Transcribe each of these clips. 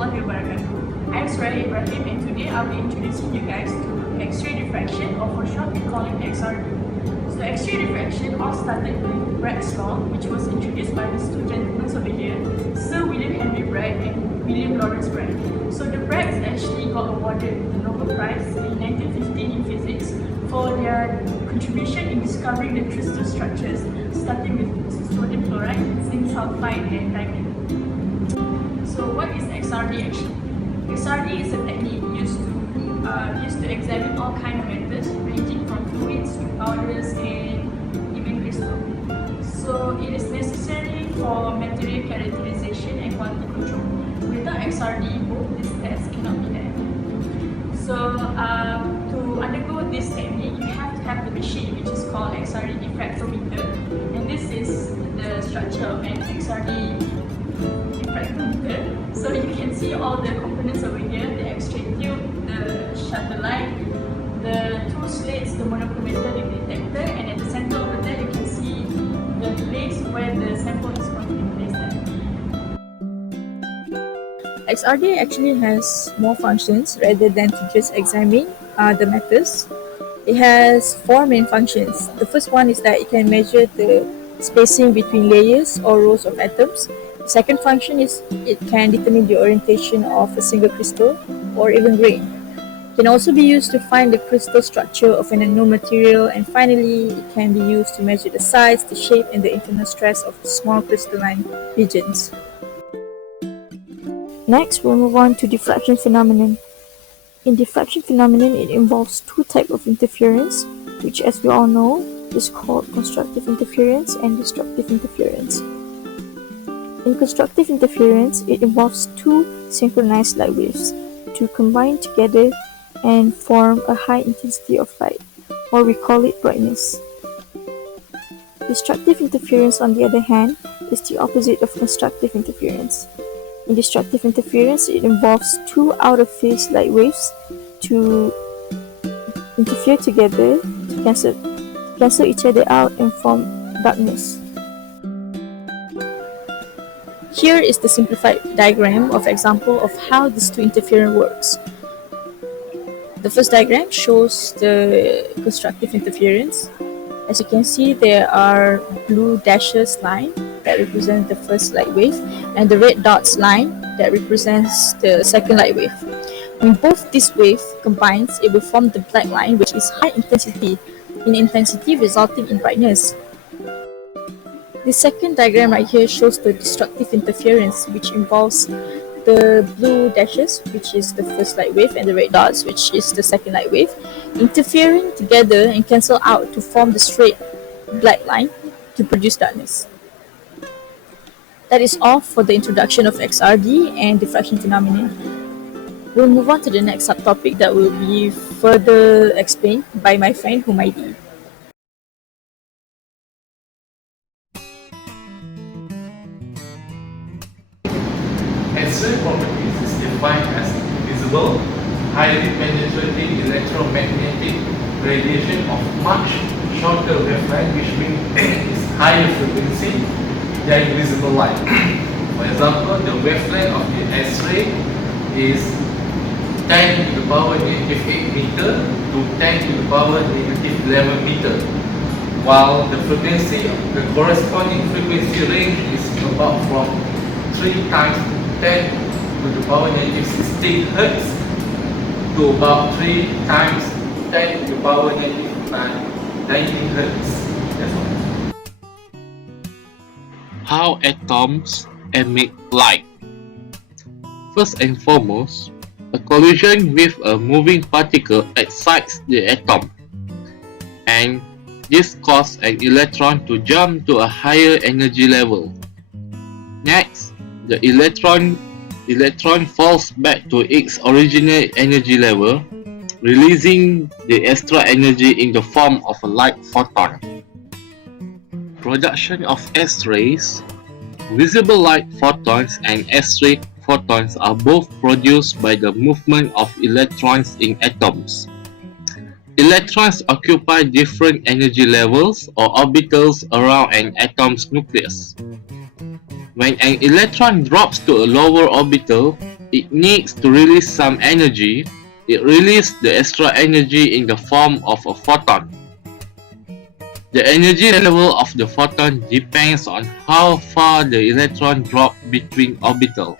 warahmatullahi wabarakatuh. I'm Suraya Ibrahim and today I'll be introducing you guys to X-ray diffraction, or for short we call it XRD. So X-ray diffraction all started with Bragg's law, which was introduced by these two gentlemen over here, Sir William Henry Bragg and William Lawrence Bragg. So the Braggs actually got awarded the Nobel Prize in 1915 in physics for their contribution in discovering the crystal structures, starting with sodium chloride, zinc sulfide and diamond. So what is XRD actually? XRD is a technique used to examine all kinds of metals ranging from fluids to powders and even crystal. So it is necessary for material characterization and quality control. Without XRD, both these tests cannot be done. So to undergo this technique, you have to have the machine which is called XRD diffractometer, and this is the structure of an XRD diffractometer. So you can see all the components over here: the X-ray tube, the shutter light, the two slates, the monochromator, the detector, and at the center over there you can see the place where the sample is going to be placed at. XRD actually has more functions rather than to just examine the metals. It has four main functions. The first one is that it can measure the spacing between layers or rows of atoms. The second function is it can determine the orientation of a single crystal or even grain. It can also be used to find the crystal structure of an unknown material, and finally it can be used to measure the size, the shape and the internal stress of small crystalline regions. Next, we'll move on to diffraction phenomenon. In diffraction phenomenon, it involves two types of interference, which, as we all know, is called constructive interference and destructive interference. In constructive interference, it involves two synchronized light waves to combine together and form a high intensity of light, or we call it brightness. Destructive interference, on the other hand, is the opposite of constructive interference. In destructive interference, it involves two out-of-phase light waves to interfere together to cancel each other out and form darkness. Here is the simplified diagram of example of how this two interference works. The first diagram shows the constructive interference. As you can see, there are blue dashes line that represent the first light wave and the red dots line that represents the second light wave. When both these waves combines, it will form the black line, which is high intensity resulting in brightness. The second diagram right here shows the destructive interference, which involves the blue dashes, which is the first light wave, and the red dots, which is the second light wave, interfering together and cancel out to form the straight black line to produce darkness. That is all for the introduction of XRD and diffraction phenomenon. We'll move on to the next subtopic that will be further explained by my friend Humaydi. X-ray properties is defined as visible, highly penetrating electromagnetic radiation of much shorter wavelength, which means is higher frequency than visible light. For example, the wavelength of the X-ray is 10 to the power negative 8 meter to 10 to the power negative 11 meter, while the frequency, the corresponding frequency range is about from 3 times 10 to the power negative 16 Hertz to about 3 times 10 to the power negative 19 Hertz. That's all. How atoms emit light. First and foremost, a collision with a moving particle excites the atom, and this causes an electron to jump to a higher energy level. Next, the electron falls back to its original energy level, releasing the extra energy in the form of a light photon. Production of X-rays. Visible light photons and X-ray photons are both produced by the movement of electrons in atoms. Electrons occupy different energy levels or orbitals around an atom's nucleus. When an electron drops to a lower orbital, it needs to release some energy. It releases the extra energy in the form of a photon. The energy level of the photon depends on how far the electron drops between orbitals.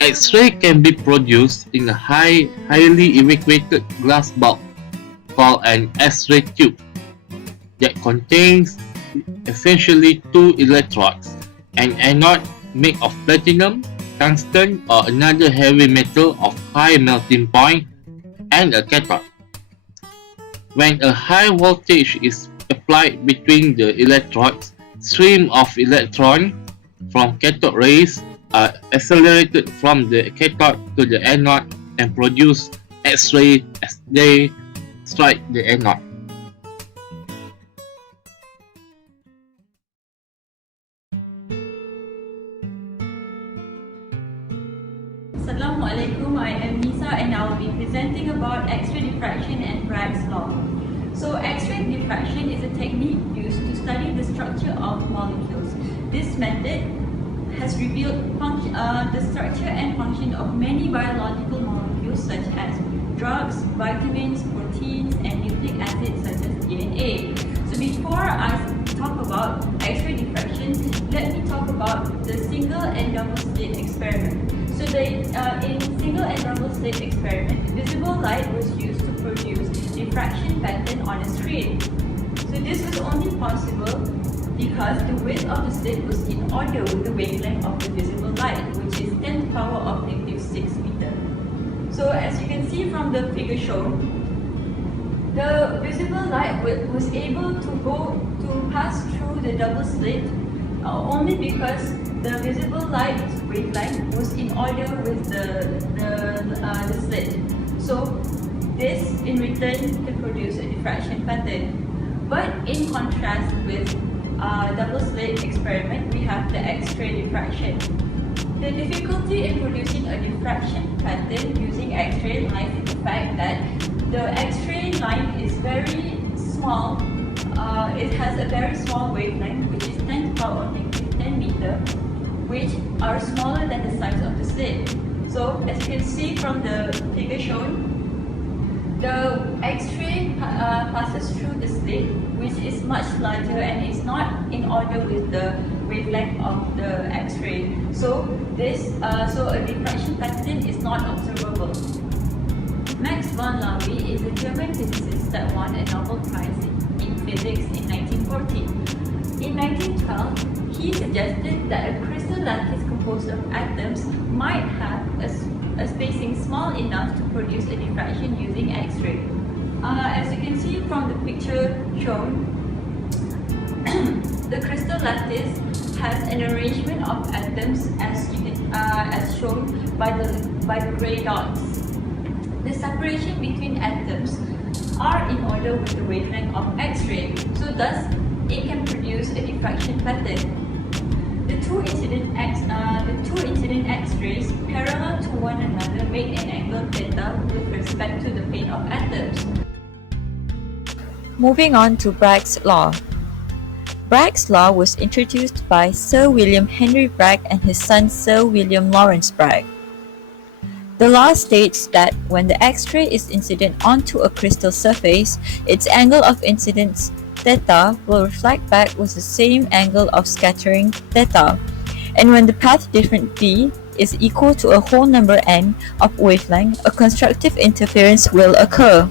X-ray can be produced in a highly evacuated glass bulb called an X-ray tube that contains essentially two electrodes, an anode made of platinum, tungsten, or another heavy metal of high melting point, and a cathode. When a high voltage is applied between the electrodes, streams of electrons from cathode rays are accelerated from the cathode to the anode and produce X-rays as they strike the anode. Asalamualaikum, I am Nisa and I will be presenting about X-ray diffraction and Bragg's law. So X-ray diffraction is a technique used to study the structure of molecules. This method has revealed the structure and function of many biological molecules such as drugs, vitamins, proteins, and nucleic acids such as DNA. So before I talk about X-ray diffraction, let me talk about the single and double slit experiment. So in single and double slit experiment, visible light was used to produce diffraction pattern on a screen. So this was only possible because the width of the slit was in order with the wavelength of the visible light, which is 10 to the power of -6 meter. So as you can see from the figure shown, the visible light was able to pass through the double slit only because the visible light wavelength was in order with the slit. So this in return can produce a diffraction pattern. But in contrast with double slit experiment, we have the X-ray diffraction. The difficulty in producing a diffraction pattern using X-ray lies in the fact that the X-ray line is very small. It has a very small wavelength, which is 10 to the power of -10 meter, which are smaller than the size of the slit. So as you can see from the figure shown, the X-ray passes through the slit, which is much larger and is not in order with the wavelength of the X-ray. So a diffraction pattern is not observable. Max von Laue is a German physicist that won a Nobel Prize in physics in 1914. In 1912, he suggested that a crystal lattice composed of atoms might have a spacing small enough to produce a diffraction using X-ray. As you can see from the picture shown, the crystal lattice has an arrangement of atoms as shown by the gray dots. The separation between atoms are in order with the wavelength of X-ray, so thus it can produce a diffraction pattern. The two incident X-rays parallel to one another make an angle theta with respect to the plane of atoms. Moving on to Bragg's law. Bragg's law was introduced by Sir William Henry Bragg and his son Sir William Lawrence Bragg. The law states that when the X-ray is incident onto a crystal surface, its angle of incidence theta will reflect back with the same angle of scattering theta, and when the path difference d is equal to a whole number n of wavelength, a constructive interference will occur.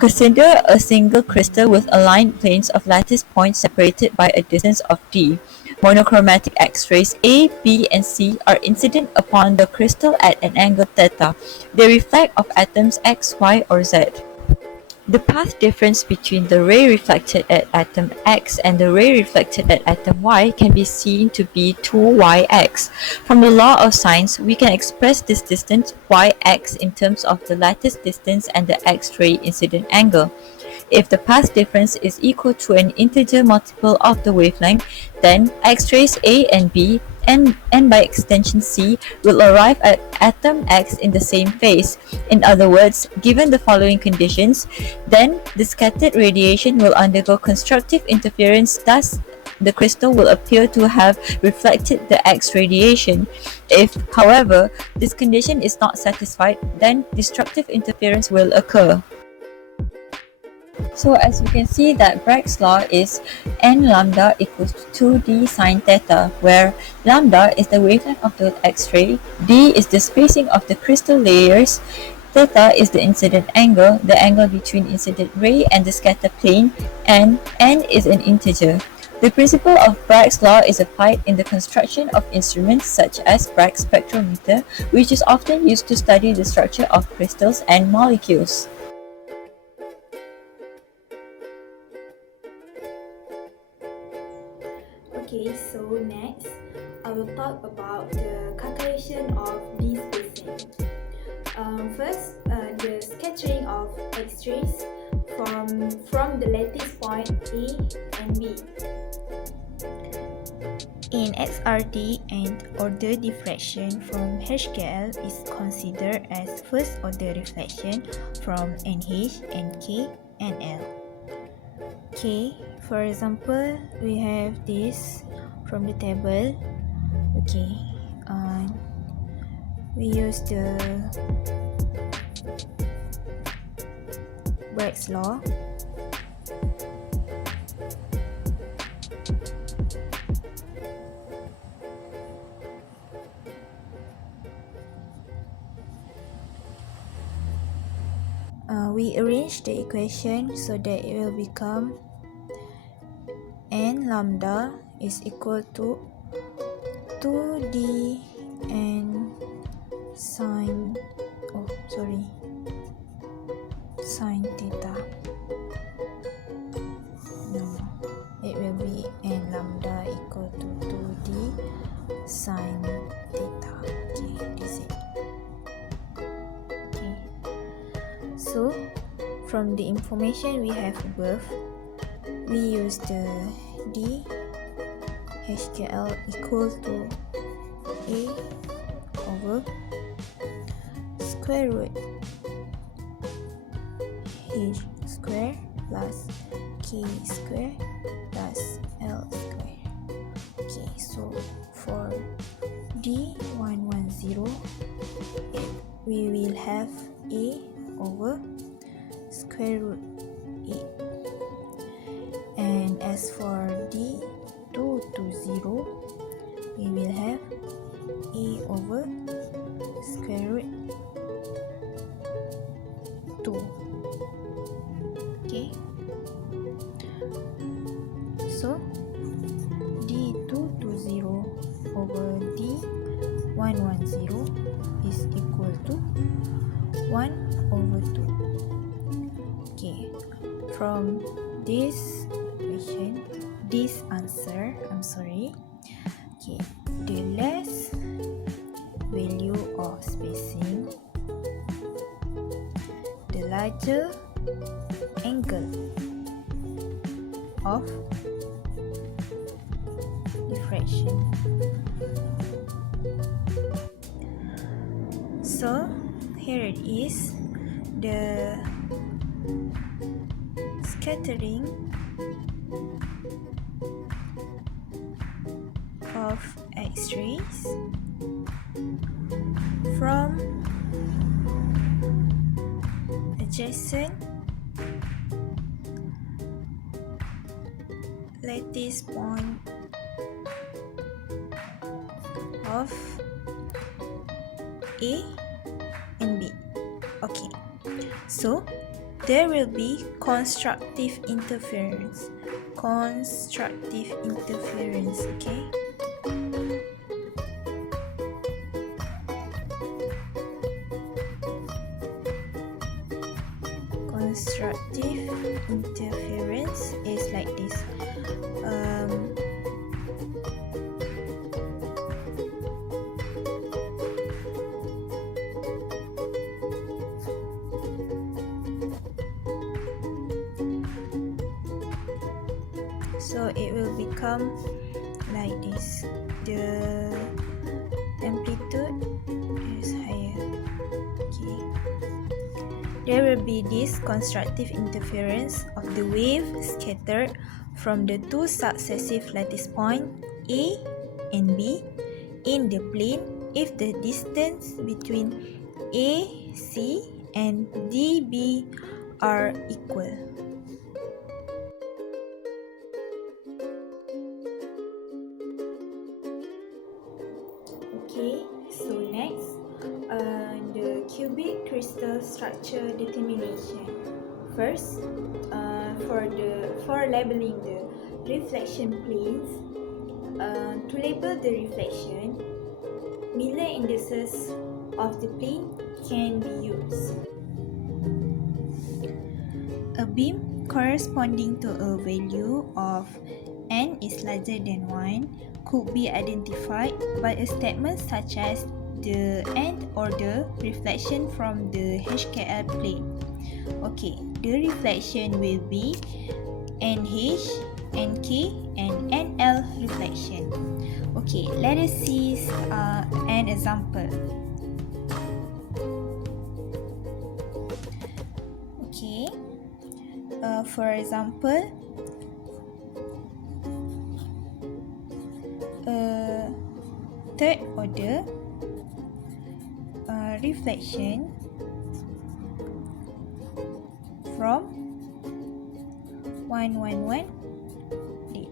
Consider a single crystal with aligned planes of lattice points separated by a distance of d. Monochromatic X-rays A, B, and C are incident upon the crystal at an angle theta. They reflect off atoms X, Y, or Z. The path difference between the ray reflected at atom X and the ray reflected at atom Y can be seen to be 2yx. From the law of sines, we can express this distance yx in terms of the lattice distance and the X-ray incident angle. If the path difference is equal to an integer multiple of the wavelength, then X-rays A and B and by extension C will arrive at atom X in the same phase. In other words, given the following conditions, then the scattered radiation will undergo constructive interference, thus the crystal will appear to have reflected the X radiation. If, however, this condition is not satisfied, then destructive interference will occur. So as you can see that Bragg's law is n lambda equals to 2d sine theta, where lambda is the wavelength of the X-ray, d is the spacing of the crystal layers, theta is the incident angle, the angle between incident ray and the scatter plane, and n is an integer. The principle of Bragg's law is applied in the construction of instruments such as Bragg's spectrometer, which is often used to study the structure of crystals and molecules. Okay, so next I will talk about the calculation of D spacing. First, the scattering of X-rays from the lattice point A and B. In XRD, and order diffraction from HKL is considered as first order reflection from NH and K and L. Okay, for example, we have this from the table. Okay, we use the Bragg's law. We arrange the equation so that it will become n lambda is equal to 2d n sine theta. No, it will be n lambda equal to 2d sine theta. Okay, this is it. Okay, so from the information we have above, we use the D HKL equal to A over square root H square plus K square plus L square. Okay, so for D110, we will have A over square root 8. And as for D220, we will have A over square root 2. Okay, so D220 over D110 is equal to 1 over 2. Okay, from this question, this answer, okay, the less value of spacing, the larger angle of diffraction. So here it is, the scattering of X-rays from adjacent lattice point of A and B. Okay, so there will be constructive interference. Okay, constructive interference is like this. So it will become like this. The amplitude is higher. Okay, there will be this constructive interference of the wave scattered from the two successive lattice points A and B in the plane if the distance between AC and DB are equal. Okay, so next, the cubic crystal structure determination. First, for labeling the reflection planes, to label the reflection, Miller indices of the plane can be used. A beam corresponding to a value of n is larger than 1 could be identified by a statement such as the nth order reflection from the HKL plane. Okay, the reflection will be NH, NK, and NL reflection. Okay, let us see an example. Okay, for example, third order reflection from 111 D.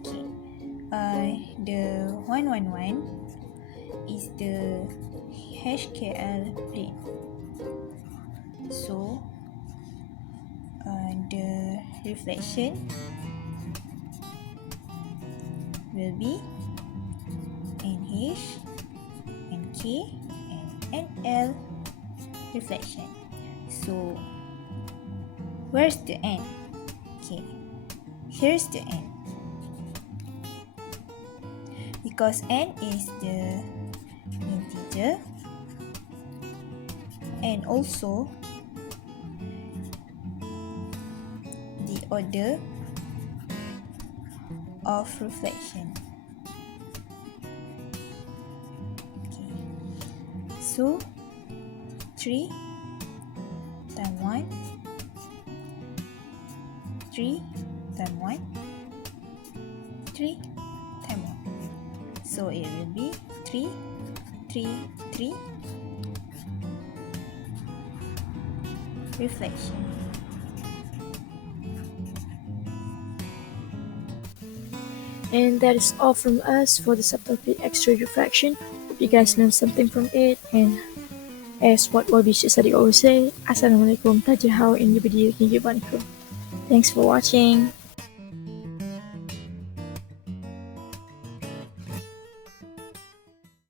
Okay, the 111 is the HKL plane. So the reflection will be NH, NK, and NL reflection. So where's the n? Okay, here's the n. Because n is the integer and also the order of reflection. Okay, so 3 times 1, 3 times 1, 3 times 1. So it will be 3, 3, 3 reflection. And that is all from us for the subtopic X-ray diffraction. Hope you guys learned something from it. And as what Wabi Syed always say, asalamualaikum, tajahau in Thanks for watching.